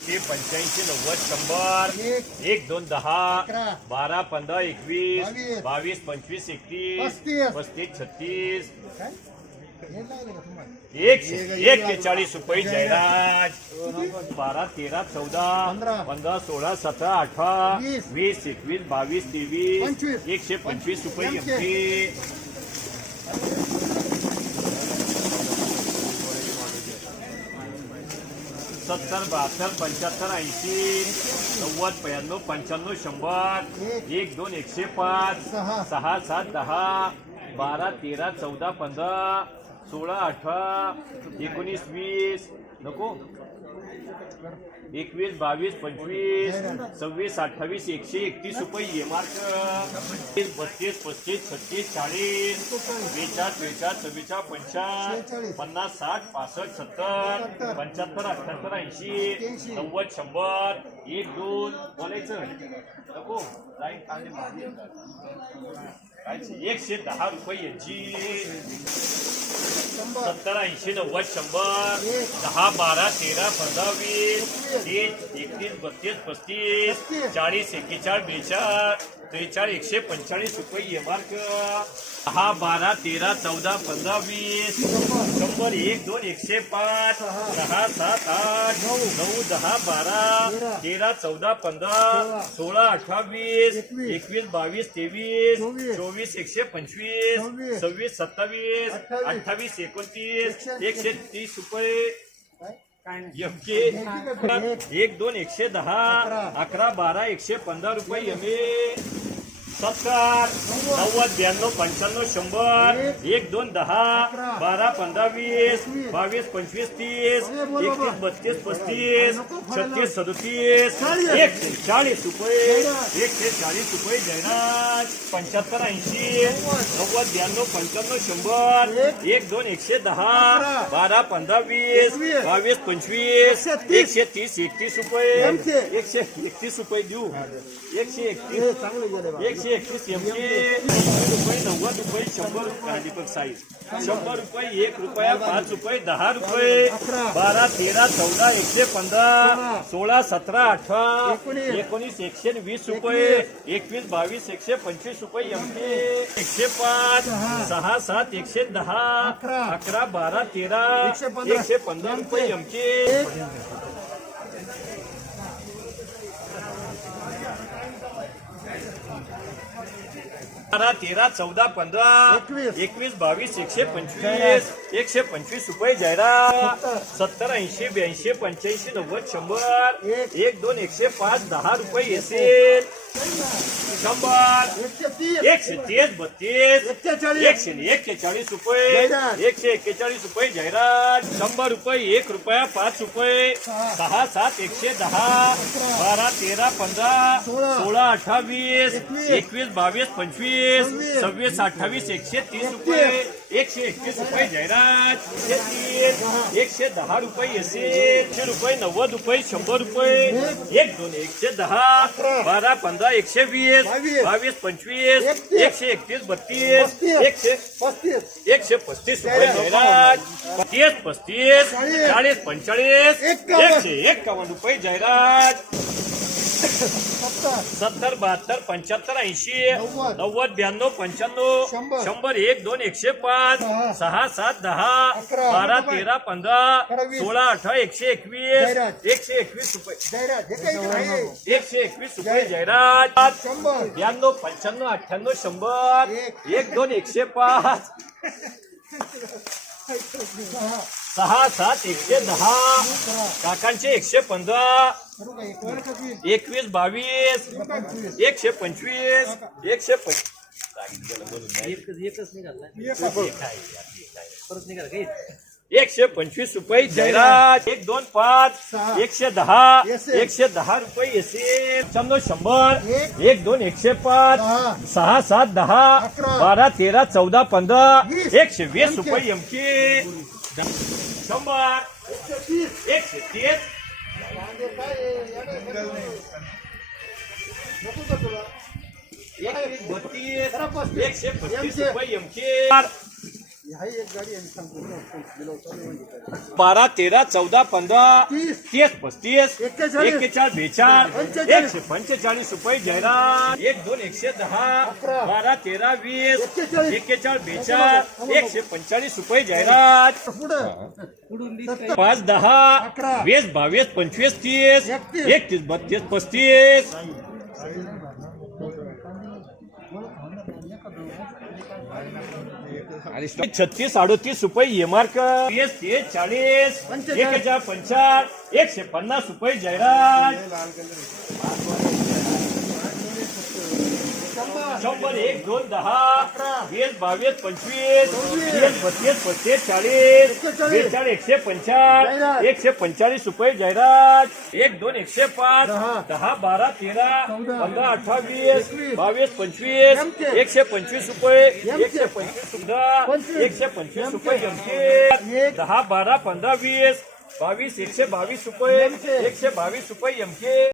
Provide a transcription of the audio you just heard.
ते पंच्याऐंशी नव्वद शंभर एक दोन दहा. बारा पंधरा एकवीस बावीस. पंचवीस एकतीस पस्तीस. छत्तीस काय? लागलं का तुम्हाला? एकशे एक्केचाळीस रुपये जयराज बारा तेरा चौदा पंधरा. सोळा सतरा अठरा वीस. वीस एकवीस बावीस तेवीस. एकशे पंचवीस रुपये. सत्तर बहात्तर पंच्याहत्तर ऐंशी नव्वद ब्याण्णव पंच्याण्णव शंभर एक. दोन एकशे पाच सहा. सहा सात दहा बारा तेरा चौदा पंधरा सोळा अठरा एकोणीस वीस नको एकवीस बावीस पंचवीस सव्वीस अठ्ठावीस एकशे एकतीस रुपये ये बत्तीस पस्तीस छत्तीस चाळीस बेचाळीस बेचाळीस चव्वेचाळीस पंचाळीस पन्नास साठ पासष्ट सत्तर पंच्याहत्तर अठ्याहत्तर ऐंशी नव्वद शंभर एक दोन बोलायचं. नको एकशे दहा रुपये यांची. सत्तर ऐंशी नव्वद शंभर दहा बारा तेरा पंधरा वीस तीस एकतीस बत्तीस पस्तीस चाळीस एक्केचाळीस बेचाळीस त्रेचाळीस एकशे पंचेचाळीस रुपये मार्क. दहा बारा तेरा चौदा पंधरा वीस शंभर एक दोन एकशे पाच सहा सात आठ नऊ दहा बारा तेरा चौदा पंधरा सोळा अठरा वीस एकवीस बावीस तेवीस चोवीस. एकशे पंचवीस सव्वीस सत्तावीस अठ्ठावीस. एकोणतीस एकशे तीस रुपये. काय? एमके एक दोन एकशे दहा अकरा बारा एकशे पंधरा रुपये एम ए सत्तर नव्वद ब्याण्णव पंच्याण्णव शंभर. एक दोन दहा. बारा पंधरा वीस. बावीस पंचवीस तीस. एकतीस बत्तीस पस्तीस. छत्तीस सदतीस. एकशे चाळीस रुपये. एकशे चाळीस रुपये जयराज पंच्याहत्तर ऐंशी. नव्वद ब्याण्णव पंच्याण्णव शंभर. एक. दोन एकशे दहा. बारा पंधरा वीस. बावीस पंचवीस. एकशे तीस. एकतीस रुपये. एकशे. एकतीस रुपये देऊ. एकशे एकतीस. बा. एकशे एकवीस एमके रुपये नव्वद रुपये शंभर रुपये दीपक साईज शंभर रुपये एक रुपया पाच रुपये दहा रुपये बारा तेरा चौदा एकशे पंधरा सोळा सतरा अठरा एकोणीस. एकशे वीस रुपये एकवीस बावीस एकशे पंचवीस रुपये एमके एकशे पाच सहा सात एकशे दहा अकरा. बारा तेरा एकशे पंधरा. एकशे पंधरा रुपये एमके बारा तेरा चौदा पंधरा एकवीस. बावीस एकशे पंचवीस एकशे पंचवीस रुपये जाहिरात सत्तर ऐंशी ब्याऐंशी पंच्याऐंशी नव्वद शंभर. एक. दोन एकशे पाच दहा रुपये असेल शंभर. एकशे तीस. बत्तीस. एकशे एक्केचाळीस रुपये. एकशे एक्केचाळीस रुपये जाहिरात शंभर रुपये एक रुपया पाच रुपये. सहा सात एकशे दहा. बारा तेरा पंधरा. सोळा. अठ्ठावीस. एकवीस बावीस पंचवीस. सव्वीस. सव्वीस अठ्ठावीस एकशे तीस रुपये एकशे एकतीस रुपये जाहिरात एकशे तीस एकशे दहा रुपये एसे एकशे रुपये नव्वद रुपये शंभर रुपये एक दोन एकशे दहा बारा पंधरा एकशे वीस बावीस. पंचवीस. एकशे एकतीस बत्तीस पस्तीस. एकशे पस्तीस एकशे पस्तीस रुपये जाहिरात तीस पस्तीस चाळीस. चाळीस पंचेचाळीस. एकशे एक्कावन्न रुपये जाहिरात सत्तर बहात्तर पंच्याहत्तर ऐंशी नव्वद. ब्याण्णव पंच्याण्णव शंभर. एक दोन एकशे पाच सहा. सात दहा. बारा. तेरा पंधरा. सोळा अठरा एकशे एकवीस. एकशे एकवीस रुपये एकशे एकवीस रुपये शंभर ब्याण्णव पंच्याण्णव अठ्ठ्याण्णव शंभर. एक दोन एकशे पाच सहा सात एकशे दहा. काकांचे एकशे पंधरा. एकवीस बावीस. एकशे पंचवीस. एकशे एकशे पंचवीस रुपये जयराज एक दोन पाच. एकशे दहा. एकशे दहा रुपये एसी समजा शंभर. एक. दोन एकशे पाच. सहा सात दहा. बारा तेरा चौदा पंधरा. एकशे वीस रुपये एमके शंभर. तीस. एकशे तीस एकशे बत्तीस. एकशे पस्तीस रुपये एक गाडी सांगतो. बारा तेरा चौदा पंधरा तीस. तीस पस्तीस एक्केचाळीस. पंचेचाळीस. एकशे पंचेचाळीस रुपये जाहिरात एक दोन एकशे दहा. बारा तेरा वीस एक्केचाळीस. बेचाळ एकशे पंचेचाळीस रुपये जाहिरात पुढं पाच दहा. वीस बावीस पंचवीस तीस. एकतीस बत्तीस पस्तीस आणि छत्तीस अडतीस रुपये एमआरक तीस चाळीस एक हजार पंचाळ एकशे पन्नास रुपये जाहिरात शंभर एक दोन दहा वीस बावीस पंचवीस वीस बत्तीस पस्तीस चाळीस बेचाळीस एकशे पंचाळ एकशे पंचाळीस रुपये जाहिरात एक दोन एकशे पाच दहा. बारा तेरा. पंधरा अठरा वीस बावीस पंचवीस एकशे पंचवीस रुपये एकशे पंचवीस सुद्धा एकशे पंचवीस रुपये. दहा बारा पंधरा वीस बावीस एकशे बावीस रुपये एकशे बावीस रुपये एमके